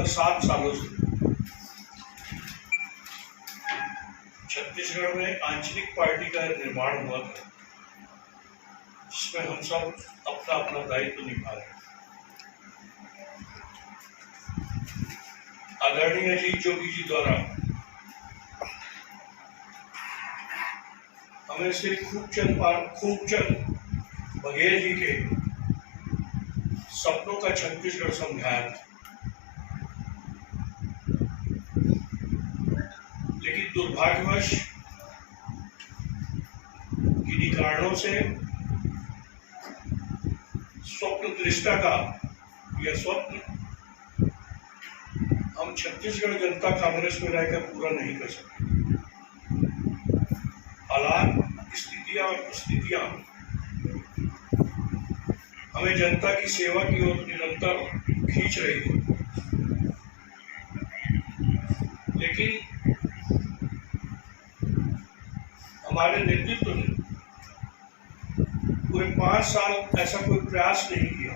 लगभग 7 सालों से छत्तीसगढ़ में आंचलिक पार्टी का निर्माण हुआ था, जिसमें हम सब अपना अपना दायित्व निभा रहे हैं। आदरणीय अजीत जोगी जी द्वारा हमें श्री खूबचंद बघेल जी के सपनों का छत्तीसगढ़ समझाया था, लेकिन दुर्भाग्यवश किन्हीं कारणों से स्वप्न दृष्टा का यह स्वप्न हम छत्तीसगढ़ जनता कांग्रेस में रहकर पूरा नहीं कर सके। हालात, स्थितियां और परिस्थितियां हमें जनता की सेवा की ओर निरंतर खींच रही थी, लेकिन हमारे नेतृत्व ने पूरे 5 साल ऐसा कोई प्रयास नहीं किया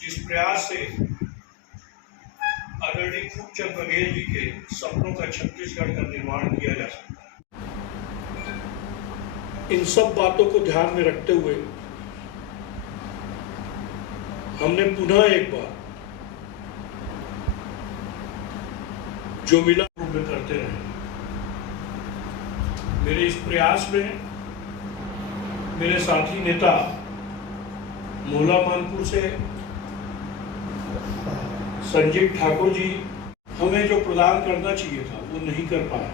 जिस प्रयास से आदरणीय खूबचंद बघेल जी के सपनों का छत्तीसगढ़ का निर्माण किया जा सकता है। इन सब बातों को ध्यान में रखते हुए हमने पुनः एक बार जो मिला रूप में करते रहे। मेरे इस प्रयास में मेरे साथी नेता मोहला मानपुर से संजीव ठाकुर जी हमें जो प्रदान करना चाहिए था वो नहीं कर पाए।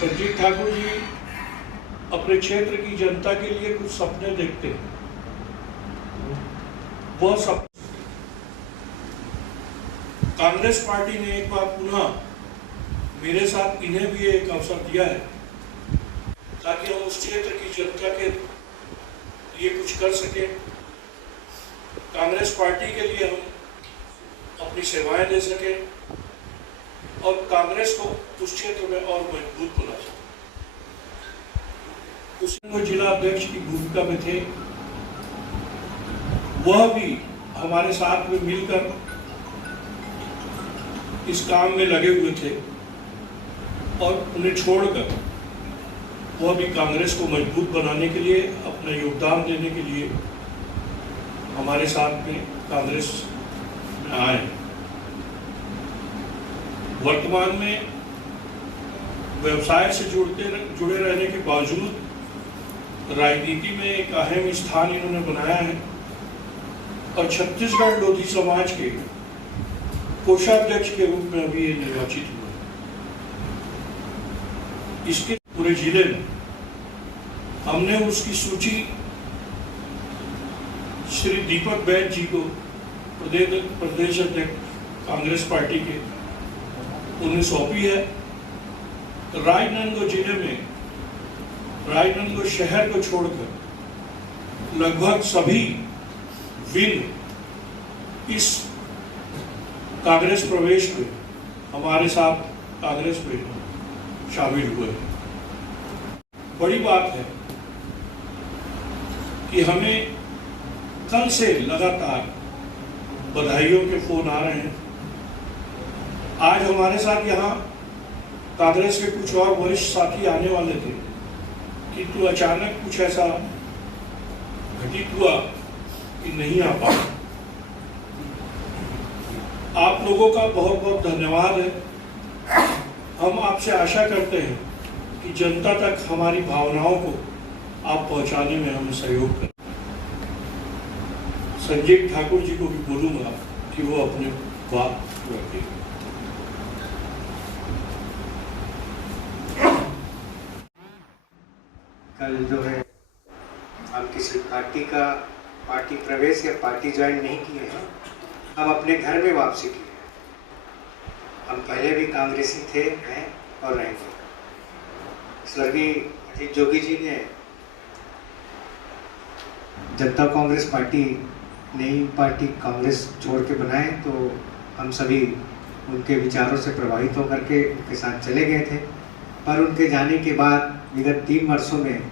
संजीव ठाकुर जी अपने क्षेत्र की जनता के लिए कुछ सपने देखते हैं, वह सब कांग्रेस पार्टी ने एक बार पुनः मेरे साथ इन्हें भी एक अवसर दिया है ताकि हम उस क्षेत्र की जनता के लिए कुछ कर सकें। कांग्रेस पार्टी के लिए हम अपनी सेवाएं दे सकें और कांग्रेस को उस क्षेत्र में और मजबूत बना सकें। उसमें वो जिला अध्यक्ष की भूमिका में थे, वह भी हमारे साथ में मिलकर इस काम में लगे हुए थे और उन्हें छोड़कर वह भी कांग्रेस को मजबूत बनाने के लिए, अपना योगदान देने के लिए हमारे साथ में कांग्रेस में आए। वर्तमान में व्यवसाय से जुड़े रहने के बावजूद राजनीति में एक अहम स्थान इन्होंने बनाया है और छत्तीसगढ़ लोधी समाज के कोषाध्यक्ष के रूप में अभी ये निर्वाचित हुए। इसके पूरे जिले में हमने उसकी सूची श्री दीपक बैद जी को, प्रदेश अध्यक्ष कांग्रेस पार्टी के, उन्हें सौंपी है। राजनांदगांव जिले में राजनांदगांव शहर को छोड़कर लगभग सभी विंग इस कांग्रेस प्रवेश में हमारे साथ कांग्रेस में शामिल हुए। बड़ी बात है कि हमें कल से लगातार बधाइयों के फोन आ रहे हैं। आज हमारे साथ यहाँ कांग्रेस के कुछ और वरिष्ठ साथी आने वाले थे, किंतु अचानक कुछ ऐसा घटित हुआ कि नहीं आ पाए। आप लोगों का बहुत बहुत धन्यवाद है। हम आपसे आशा करते हैं कि जनता तक हमारी भावनाओं को आप पहुंचाने में हमें सहयोग करें। संजीव ठाकुर जी को भी बोलूंगा कि वो अपने बात रखें। कल जो है हम किसी पार्टी प्रवेश या पार्टी ज्वाइन नहीं किए हैं, हम अपने घर में वापसी की है। हम पहले भी कांग्रेसी थे, हैं और रहेंगे। स्वर्गीय अजीत जोगी जी ने जनता कांग्रेस पार्टी, नई पार्टी कांग्रेस छोड़ के बनाए, तो हम सभी उनके विचारों से प्रभावित होकर के उनके साथ चले गए थे। पर उनके जाने के बाद विगत 3 वर्षों में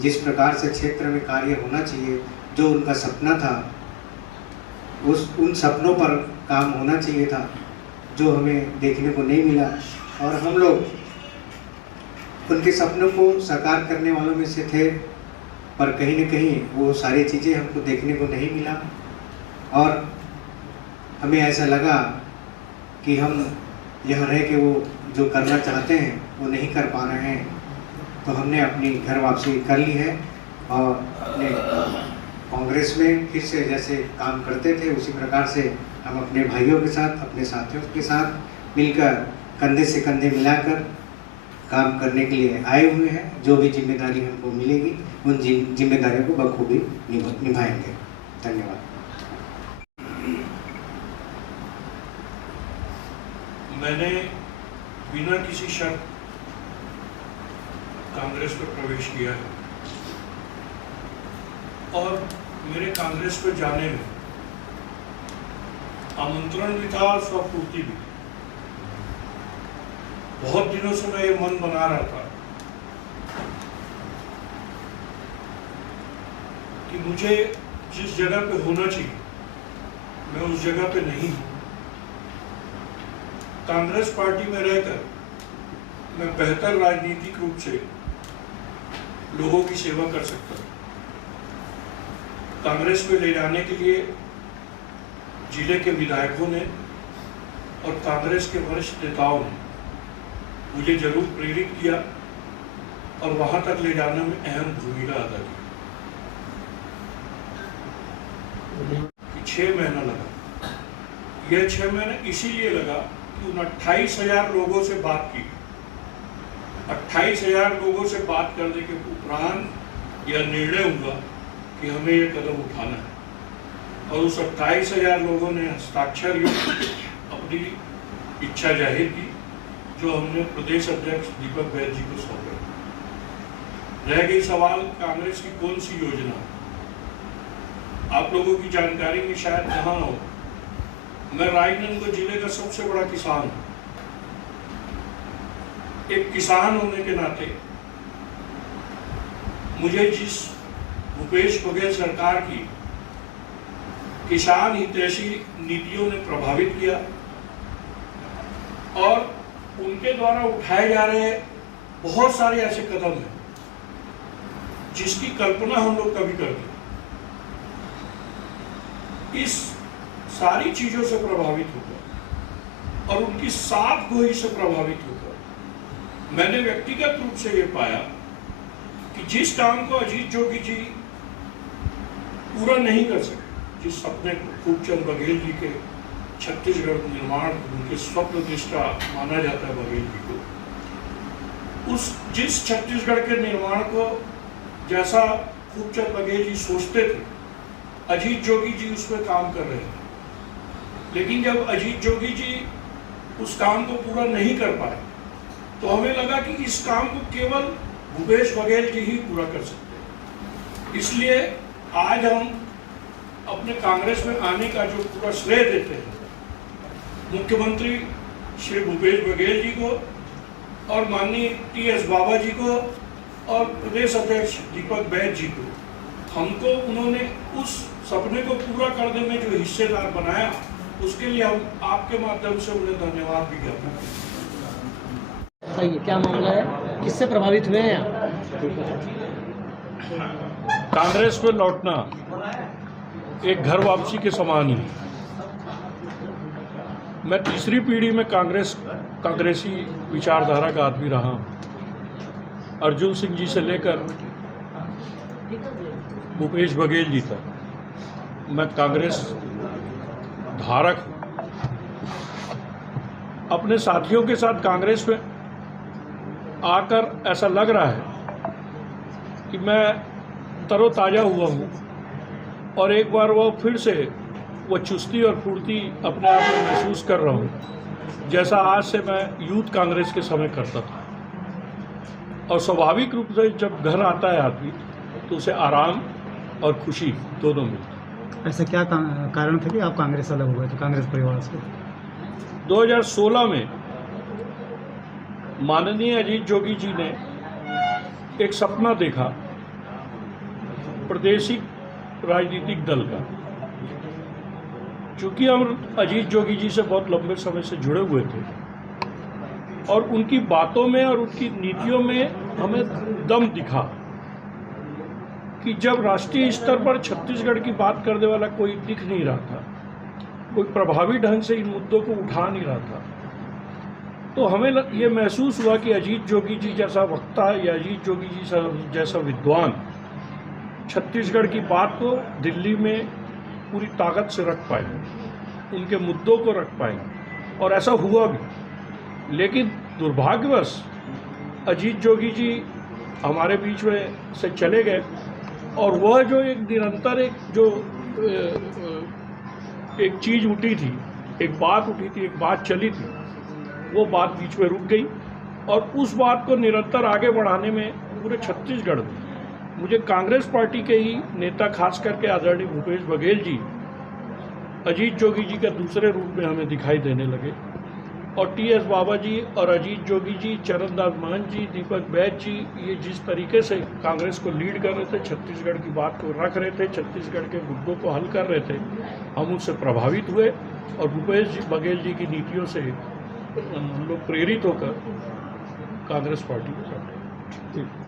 जिस प्रकार से क्षेत्र में कार्य होना चाहिए, जो उनका सपना था, उन सपनों पर काम होना चाहिए था जो हमें देखने को नहीं मिला, और हम लोग उनके सपनों को साकार करने वालों में से थे, पर कहीं न कहीं वो सारी चीज़ें हमको देखने को नहीं मिला और हमें ऐसा लगा कि हम यहाँ रह के वो जो करना चाहते हैं वो नहीं कर पा रहे हैं। तो हमने अपनी घर वापसी कर ली है और अपने कांग्रेस में फिर से जैसे काम करते थे उसी प्रकार से हम अपने भाइयों के साथ, अपने साथियों के साथ मिलकर कंधे से कंधे मिलाकर काम करने के लिए आए हुए हैं। जो भी जिम्मेदारी हमको मिलेगी उन जिम्मेदारियों को बखूबी निभाएंगे। धन्यवाद। मैंने बिना किसी शर्त कांग्रेस में प्रवेश किया है और मेरे कांग्रेस में जाने में आमंत्रण भी था और स्वपूर्ति भी। बहुत दिनों से मैं ये मन बना रहा था कि मुझे जिस जगह पे होना चाहिए मैं उस जगह पे नहीं हूं। कांग्रेस पार्टी में रहकर मैं बेहतर राजनीतिक रूप से लोगों की सेवा कर सकता हूं। कांग्रेस में ले जाने के लिए जिले के विधायकों ने और कांग्रेस के वरिष्ठ नेताओं ने मुझे जरूर प्रेरित किया और वहां तक ले जाने में अहम भूमिका अदा की। 6 महीना लगा। यह 6 महीने इसीलिए लगा कि उन 28,000 लोगों से बात की। 28,000 लोगों से बात करने के उपरांत यह निर्णय हुआ कि हमें यह कदम उठाना है और उस 28,000 लोगों ने हस्ताक्षर अपनी इच्छा जाहिर की, जो हमने प्रदेश अध्यक्ष दीपक बैद जी को सौंपे। रह गई सवाल कांग्रेस की कौन सी योजना, आप लोगों की जानकारी में शायद कहाँ हो। मैं राजनांदगांव जिले का सबसे बड़ा किसान हूँ। एक किसान होने के नाते मुझे जिस भूपेश बघेल सरकार की किसान हितैषी नीतियों ने प्रभावित किया और उनके द्वारा उठाए जा रहे बहुत सारे ऐसे कदम हैं जिसकी कल्पना हम लोग कभी करते। इस सारी चीजों से प्रभावित होकर और उनकी साथ गोई से प्रभावित होकर मैंने व्यक्तिगत रूप से ये पाया कि जिस काम को अजीत जोगी जी पूरा नहीं कर सके, जिस सपने को खूबचंद बघेल जी के छत्तीसगढ़ निर्माण उनके स्वप्न दृष्टा माना जाता है बघेल जी को, उस जिस छत्तीसगढ़ के निर्माण को जैसा खूबचंद बघेल जी सोचते थे, अजीत जोगी जी उसमें काम कर रहे थे। लेकिन जब अजीत जोगी जी उस काम को पूरा नहीं कर पाए तो हमें लगा कि इस काम को केवल भूपेश बघेल जी ही पूरा कर सकते हैं। इसलिए आज हम अपने कांग्रेस में आने का जो पूरा श्रेय देते हैं मुख्यमंत्री श्री भूपेश बघेल जी को और माननीय टी.एस. बाबा जी को और प्रदेश अध्यक्ष दीपक बैद जी को। हमको उन्होंने उस सपने को पूरा करने में जो हिस्सेदार बनाया, उसके लिए हम आपके माध्यम से उन्हें धन्यवाद भी ज्ञापन करते हैं। बताइए क्या मामला है, किससे प्रभावित हुए हैं आप? कांग्रेस में लौटना एक घर वापसी के समान ही। मैं तीसरी पीढ़ी में कांग्रेसी विचारधारा का आदमी रहा हूँ। अर्जुन सिंह जी से लेकर भूपेश बघेल जी तक मैं कांग्रेस धारक हूँ। अपने साथियों के साथ कांग्रेस में आकर ऐसा लग रहा है कि मैं तरोताज़ा हुआ हूँ और एक बार वो फिर से वो चुस्ती और फुर्ती अपने आप में महसूस कर रहा हूँ जैसा आज से मैं यूथ कांग्रेस के समय करता था। और स्वाभाविक रूप से जब घर आता है आदमी तो उसे आराम और खुशी दोनों मिलती है। ऐसा क्या कारण था कि आप कांग्रेस अलग हुए थे कांग्रेस परिवार से? 2016 में माननीय अजीत जोगी जी ने एक सपना देखा प्रादेशिक राजनीतिक दल का, चूँकि हम अजीत जोगी जी से बहुत लंबे समय से जुड़े हुए थे और उनकी बातों में और उनकी नीतियों में हमें दम दिखा कि जब राष्ट्रीय स्तर पर छत्तीसगढ़ की बात करने वाला कोई दिख नहीं रहा था, कोई प्रभावी ढंग से इन मुद्दों को उठा नहीं रहा था, तो हमें ये महसूस हुआ कि अजीत जोगी जी जैसा वक्ता या अजीत जोगी जी जैसा विद्वान छत्तीसगढ़ की बात को दिल्ली में पूरी ताकत से रख पाएंगे, उनके मुद्दों को रख पाएंगे, और ऐसा हुआ भी। लेकिन दुर्भाग्यवश अजीत जोगी जी हमारे बीच में से चले गए और वह जो एक निरंतर एक चीज़ उठी थी, एक बात उठी थी, एक बात चली थी, वो बात बीच में रुक गई और उस बात को निरंतर आगे बढ़ाने में पूरे छत्तीसगढ़ में मुझे कांग्रेस पार्टी के ही नेता खास करके आदरणीय भूपेश बघेल जी अजीत जोगी जी का दूसरे रूप में हमें दिखाई देने लगे, और टी.एस. बाबा जी और अजीत जोगी जी, चरणदास महंत जी, दीपक बैज जी, ये जिस तरीके से कांग्रेस को लीड कर रहे थे, छत्तीसगढ़ की बात को रख रहे थे, छत्तीसगढ़ के मुद्दों को हल कर रहे थे, हम उससे प्रभावित हुए और भूपेश बघेल जी की नीतियों से हम लोग प्रेरित होकर कांग्रेस पार्टी को कर रहे हैं।